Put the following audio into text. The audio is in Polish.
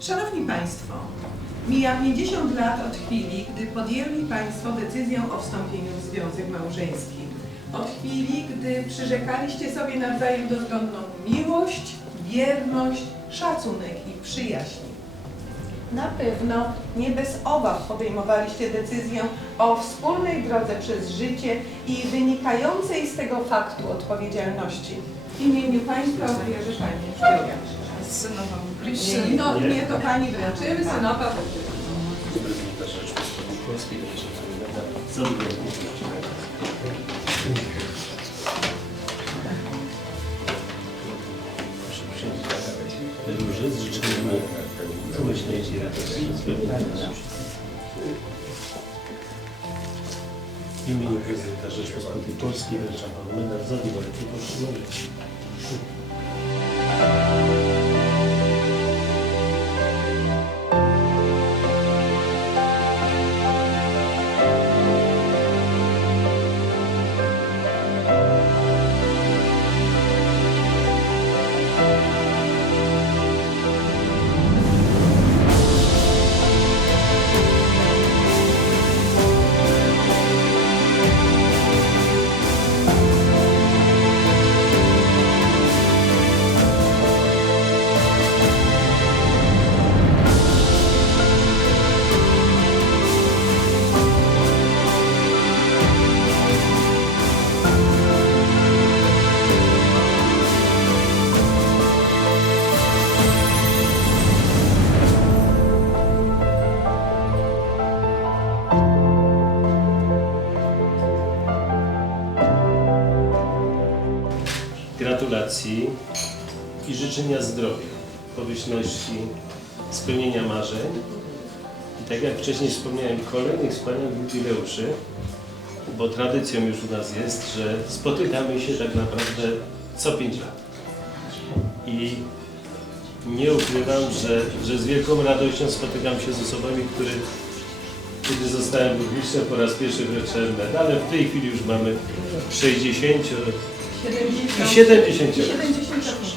Szanowni Państwo, mija 50 lat od chwili, gdy podjęli Państwo decyzję o wstąpieniu w związek małżeński. Od chwili, gdy przyrzekaliście sobie nawzajem dozgodną miłość, wierność, szacunek i przyjaźń. Na pewno nie bez obaw podejmowaliście decyzję o wspólnej drodze przez życie i wynikającej z tego faktu odpowiedzialności. W imieniu Państwa szpiega. Synowa Nie, no nie, to Pani wręczymy, synowa. Prezydenta Rzeczypospolitej Polskiej, Proszę przyjąć róże z życzeniami pomyślności i radości. W imieniu prezydenta Rzeczypospolitej Polskiej. wręczam panu medal za długoletnie i życzenia zdrowia, pomyślności, spełnienia marzeń i tak jak wcześniej wspomniałem, kolejnych wspaniałych jubileuszy, bo tradycją już u nas jest, że spotykamy się tak naprawdę co 5 lat. I nie ukrywam, że, że z wielką radością spotykam się z osobami, które kiedy zostałem burmistrzem po raz pierwszy wręczyłem ale w tej chwili już mamy 60 70. i 70. 70.